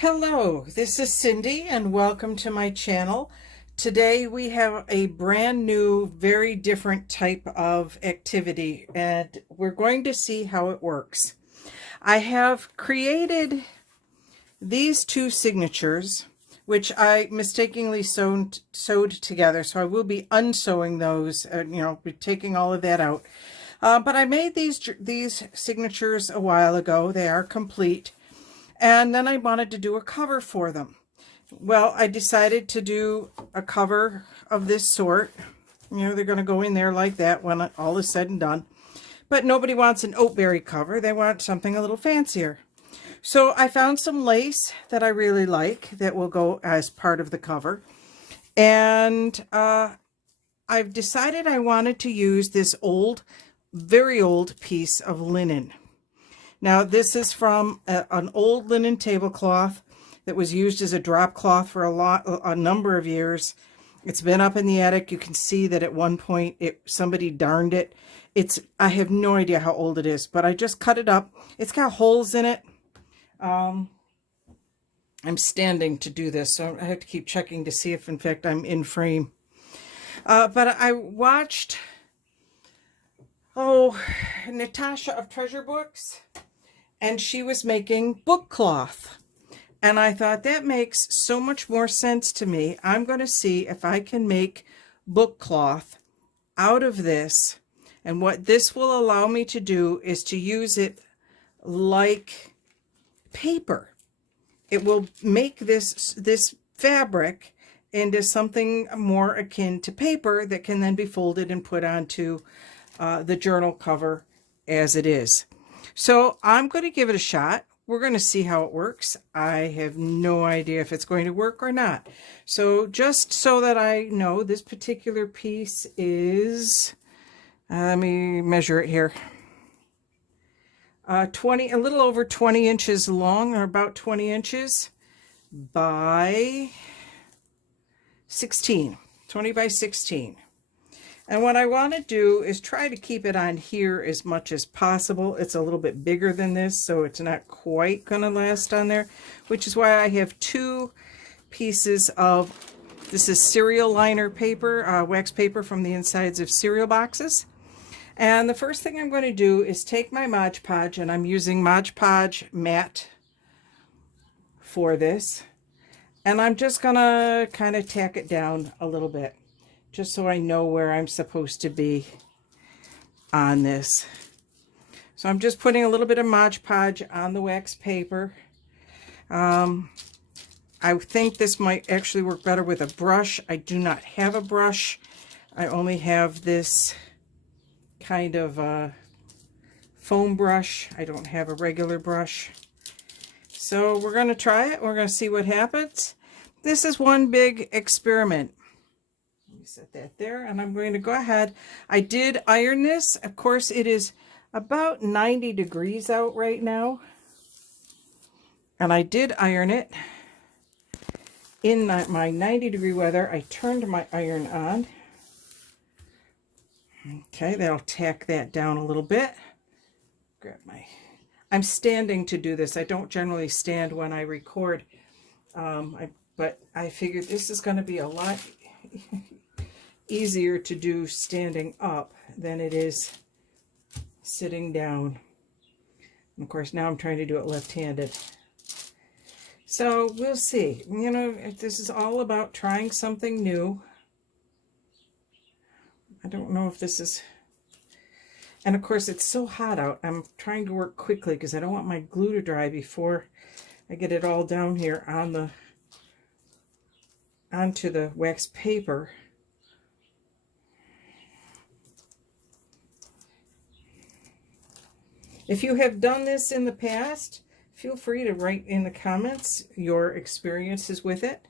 Hello, this is Cindy and welcome to my channel. Today we have a brand new, very different type of activity and we're going to see how it works. I have created these two signatures, which I mistakenly sewed together, so I will be unsewing those, be taking all of that out. But I made these signatures a while ago. They are complete. And then I wanted to do a cover for them. Well, I decided to do a cover of this sort. They're going to go in there like that when all is said and done. But nobody wants an oatberry cover. They want something a little fancier. So I found some lace that I really like that will go as part of the cover. And I've decided I wanted to use this old, very old piece of linen. Now, this is from an old linen tablecloth that was used as a drop cloth for a number of years. It's been up in the attic. You can see that at one point somebody darned it. I have no idea how old it is, but I just cut it up. It's got holes in it. I'm standing to do this, so I have to keep checking to see if, in fact, I'm in frame. But I watched, Natasha of Treasure Books, and she was making book cloth. And I thought that makes so much more sense to me. I'm going to see if I can make book cloth out of this. And what this will allow me to do is to use it like paper. It will make this fabric into something more akin to paper that can then be folded and put onto the journal cover as it is. So I'm going to give it a shot. We're going to see how it works. I have no idea if it's going to work or not. So just so that I know, this particular piece is, let me measure it here, a little over 20 inches long, or about 20 inches by 16, 20 by 16. And what I want to do is try to keep it on here as much as possible. It's a little bit bigger than this, so it's not quite going to last on there, which is why I have two pieces of, this is cereal liner paper, wax paper from the insides of cereal boxes. And the first thing I'm going to do is take my Mod Podge, and I'm using Mod Podge matte for this. And I'm just going to kind of tack it down a little bit, just so I know where I'm supposed to be on this. So I'm just putting a little bit of Mod Podge on the wax paper. I think this might actually work better with a brush. I do not have a brush. I only have this kind of foam brush. I don't have a regular brush. So we're going to try it. We're going to see what happens. This is one big experiment. Set that there, and I'm going to go ahead. I did iron this. Of course, it is about 90 degrees out right now, and I did iron it in my 90-degree weather. I turned my iron on. Okay, that'll tack that down a little bit. I'm standing to do this. I don't generally stand when I record, but I figured this is going to be a lot easier to do standing up than it is sitting down. And of course, now I'm trying to do it left-handed. So we'll see. This is all about trying something new. I don't know if this is, and of course it's so hot out. I'm trying to work quickly because I don't want my glue to dry before I get it all down here onto the wax paper. If you have done this in the past, feel free to write in the comments your experiences with it.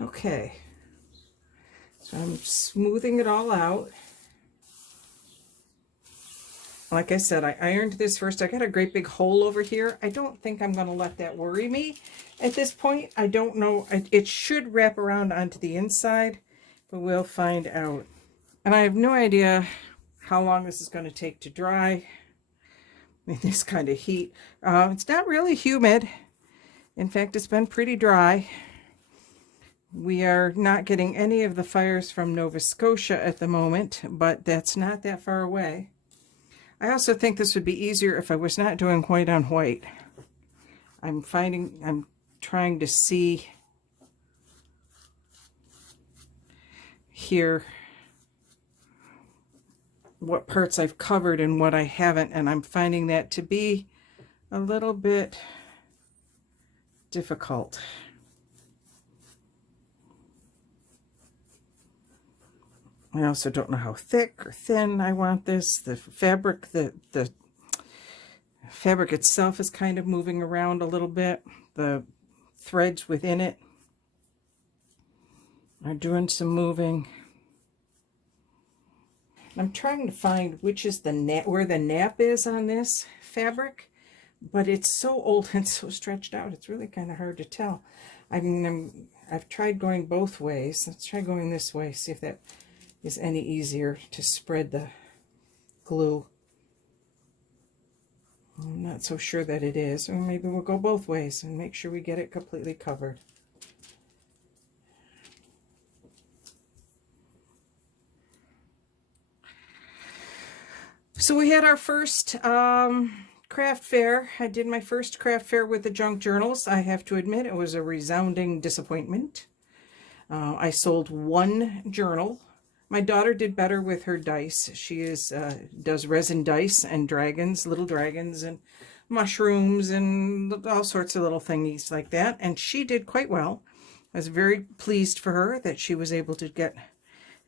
Okay, so I'm smoothing it all out. Like I said, I ironed this first. I got a great big hole over here. I don't think I'm going to let that worry me at this point. I don't know. It should wrap around onto the inside, but we'll find out. And I have no idea how long this is going to take to dry. in this kind of heat. It's not really humid. In fact, it's been pretty dry. We are not getting any of the fires from Nova Scotia at the moment, but that's not that far away. I also think this would be easier if I was not doing white on white. I'm trying to see here what parts I've covered and what I haven't, and I'm finding that to be a little bit difficult. I also don't know how thick or thin I want this. The fabric itself is kind of moving around a little bit. The threads within it are doing some moving. I'm trying to find which is the nap, where the nap is on this fabric, but it's so old and so stretched out. It's really kind of hard to tell. I mean, I've tried going both ways. Let's try going this way, see if that is any easier to spread the glue. I'm not so sure that it is. Or maybe we'll go both ways and make sure we get it completely covered. So we had our first craft fair. I did my first craft fair with the junk journals. I have to admit it was a resounding disappointment. I sold one journal. My daughter did better with her dice. She does resin dice and dragons, little dragons and mushrooms and all sorts of little thingies like that. And she did quite well. I was very pleased for her that she was able to get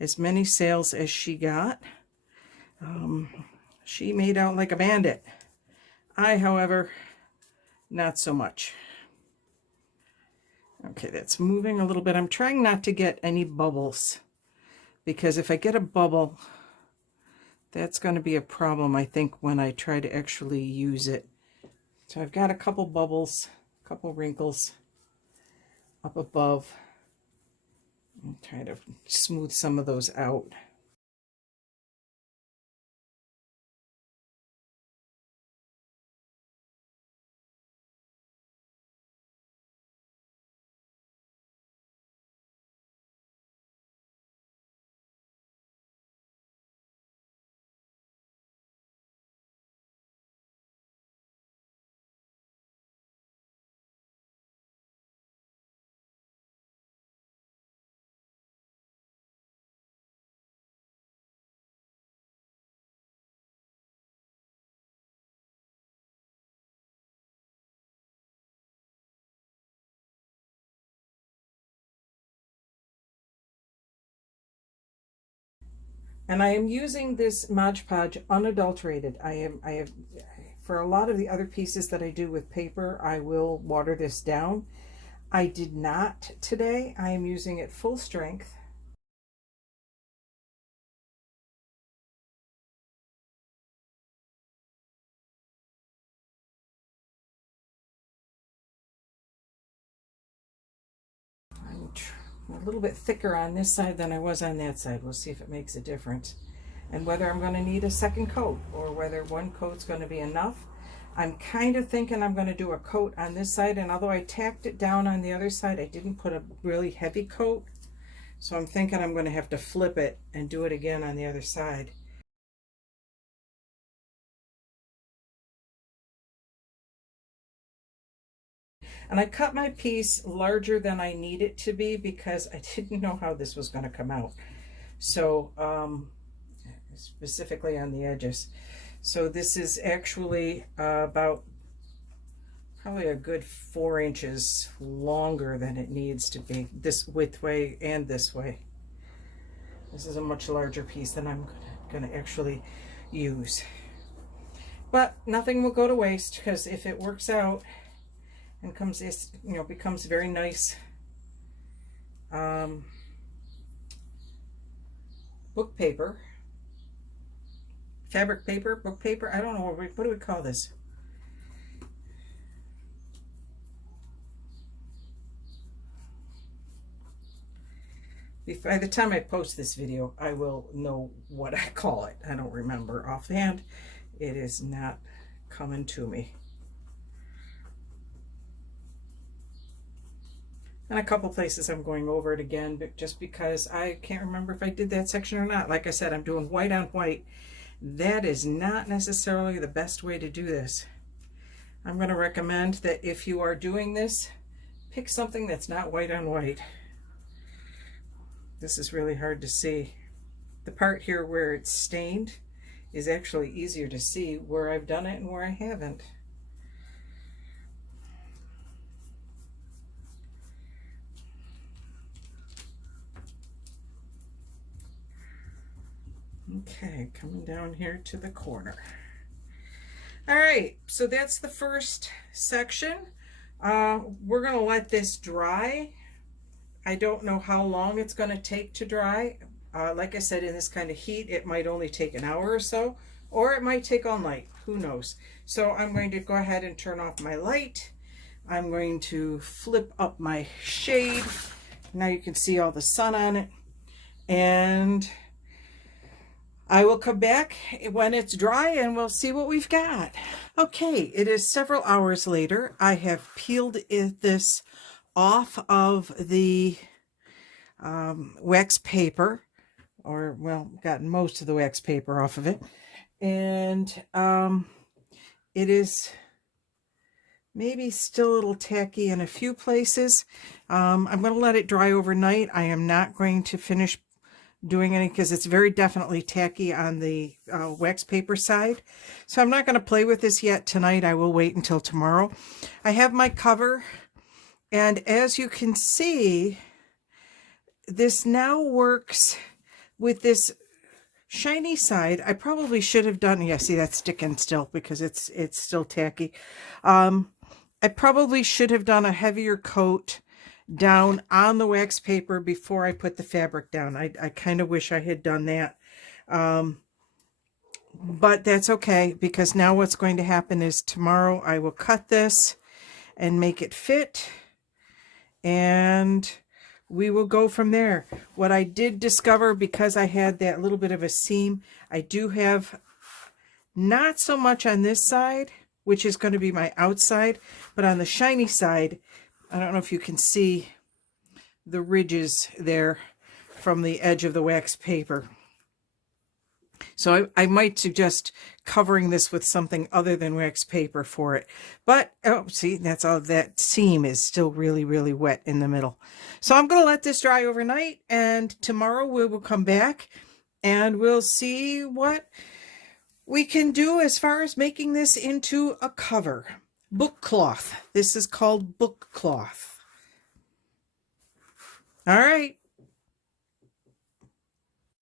as many sales as she got. She made out like a bandit. I, however, not so much. Okay, that's moving a little bit. I'm trying not to get any bubbles, because if I get a bubble, that's going to be a problem, I think, when I try to actually use it. So I've got a couple bubbles, a couple wrinkles up above. I'm trying to smooth some of those out. And I am using this Mod Podge unadulterated. I have, for a lot of the other pieces that I do with paper, I will water this down. I did not today. I am using it full strength. I'm a little bit thicker on this side than I was on that side. We'll see if it makes a difference. And whether I'm going to need a second coat or whether one coat's going to be enough. I'm kind of thinking I'm going to do a coat on this side, and although I tacked it down on the other side, I didn't put a really heavy coat. So I'm thinking I'm going to have to flip it and do it again on the other side. And I cut my piece larger than I need it to be because I didn't know how this was going to come out. So specifically on the edges. So this is actually about probably a good 4 inches longer than it needs to be, this width way and this way. This is a much larger piece than I'm going to actually use. But nothing will go to waste, because if it works out and comes, you know, becomes very nice book paper, fabric paper, book paper, I don't know, what do we call this? By the time I post this video, I will know what I call it. I don't remember offhand. It is not coming to me. And a couple places I'm going over it again, but just because I can't remember if I did that section or not. Like I said, I'm doing white on white. That is not necessarily the best way to do this. I'm going to recommend that if you are doing this, pick something that's not white on white. This is really hard to see. The part here where it's stained is actually easier to see where I've done it and where I haven't. Okay, coming down here to the corner. All right, so that's the first section. We're going to let this dry. I don't know how long it's going to take to dry. Like I said, in this kind of heat, it might only take an hour or so, or it might take all night. Who knows? So I'm going to go ahead and turn off my light. I'm going to flip up my shade. Now you can see all the sun on it. And I will come back when it's dry and we'll see what we've got. Okay, it is several hours later. I have peeled this off of the wax paper, or well, gotten most of the wax paper off of it. And it is maybe still a little tacky in a few places. I'm going to let it dry overnight. I am not going to finish doing any because it's very definitely tacky on the wax paper side. So I'm not going to play with this yet tonight. I will wait until tomorrow. I have my cover, and as you can see, this now works with this shiny side. I probably should have done, yeah, see that's sticking still because it's still tacky. I probably should have done a heavier coat down on the wax paper before I put the fabric down. I kind of wish I had done that. But that's okay, because now what's going to happen is tomorrow I will cut this and make it fit, and we will go from there. What I did discover, because I had that little bit of a seam, I do have not so much on this side, which is going to be my outside, but on the shiny side, I don't know if you can see the ridges there from the edge of the wax paper. So I might suggest covering this with something other than wax paper for it. But, oh, see, that's all. That seam is still really, really wet in the middle. So I'm going to let this dry overnight, and tomorrow we will come back and we'll see what we can do as far as making this into a cover. Book cloth. This is called book cloth. All right.